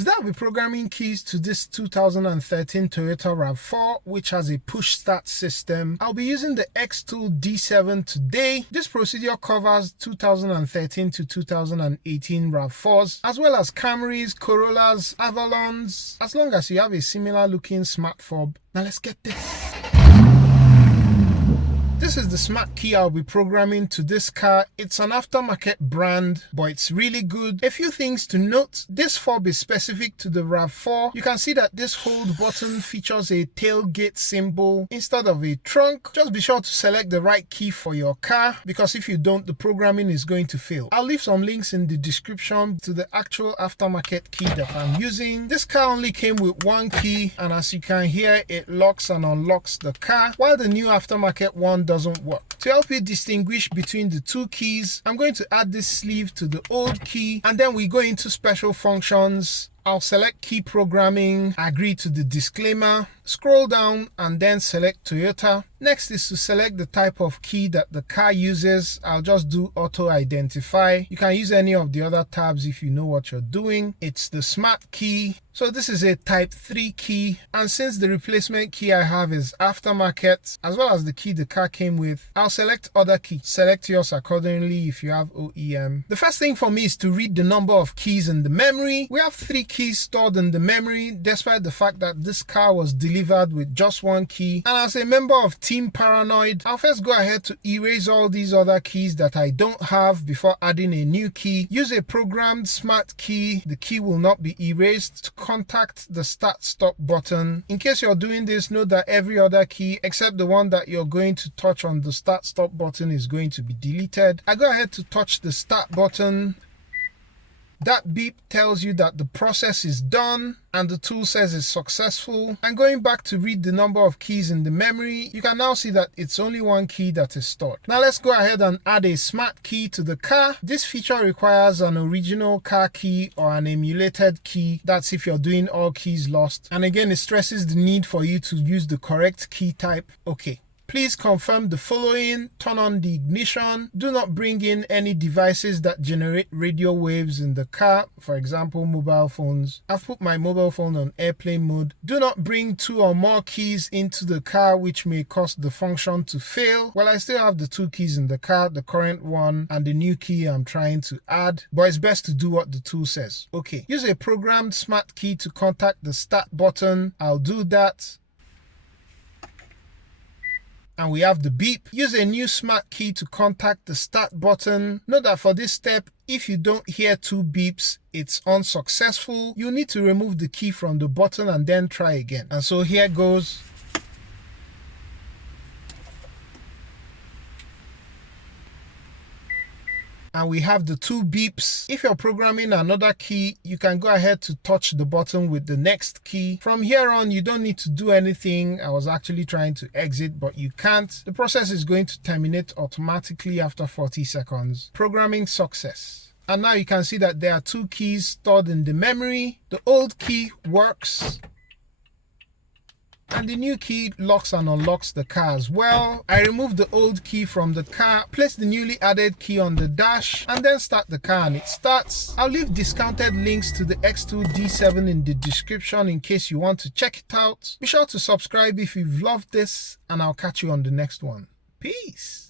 Today I'll be programming keys to this 2013 Toyota Rav4, which has a push start system. I'll be using the XTOOL D7 today. This procedure covers 2013 to 2018 Rav4s, as well as Camrys, Corollas, Avalons, as long as you have a similar looking smart fob. Now let's get this. This is the smart key I'll be programming to this car. It's an aftermarket brand, but it's really good. A few things to note: this fob is specific to the Rav4. You can see that this hold button features a tailgate symbol instead of a trunk. Just be sure to select the right key for your car, because if you don't, the programming is going to fail. I'll leave some links in the description to the actual aftermarket key that I'm using. This car only came with one key, and as you can hear, it locks and unlocks the car, while the new aftermarket one doesn't work. To help you distinguish between the two keys, I'm going to add this sleeve to the old key, and then we go into special functions. I'll select key programming, agree to the disclaimer, scroll down and then select Toyota. Next is to select the type of key that the car uses. I'll just do auto identify. You can use any of the other tabs if you know what you're doing. It's the smart key. So this is a type 3 key, and since the replacement key I have is aftermarket, as well as the key the car came with, I'll select other key. Select yours accordingly if you have OEM. The first thing for me is to read the number of keys in the memory. We have 3 keys stored in the memory, despite the fact that this car was delivered with just one key. And as a member of Team Paranoid, I'll first go ahead to erase all these other keys that I don't have before adding a new key. Use a programmed smart key. The key will not be erased. To contact the start stop button. In case you're doing this, know that every other key except the one that you're going to touch on the start stop button is going to be deleted. I go ahead to touch the start button. That beep tells you that the process is done and the tool says it's successful. And going back to read the number of keys in the memory, you can now see that it's only one key that is stored. Now let's go ahead and add a smart key to the car. This feature requires an original car key or an emulated key. That's if you're doing all keys lost. And again, it stresses the need for you to use the correct key type. Okay. Please confirm the following: turn on the ignition, do not bring in any devices that generate radio waves in the car, for example mobile phones. I've put my mobile phone on airplane mode. Do not bring 2 or more keys into the car, which may cause the function to fail. Well, I still have the 2 keys in the car, the current one and the new key I'm trying to add, but it's best to do what the tool says. Okay, use a programmed smart key to contact the start button. I'll do that. And we have the beep. Use a new smart key to contact the start button. Note that for this step, if you don't hear 2 beeps, it's unsuccessful. You need to remove the key from the button and then try again. And so here goes. And we have the 2 beeps. If you're programming another key, you can go ahead to touch the button with the next key. From here on, you don't need to do anything. I was actually trying to exit, but you can't. The process is going to terminate automatically after 40 seconds. Programming success. And now you can see that there are 2 keys stored in the memory. The old key works, and the new key locks and unlocks the car as well. I removed the old key from the car, place the newly added key on the dash, and then start the car and it starts. I'll leave discounted links to the XTOOL D7 in the description in case you want to check it out. Be sure to subscribe if you've loved this, and I'll catch you on the next one. Peace.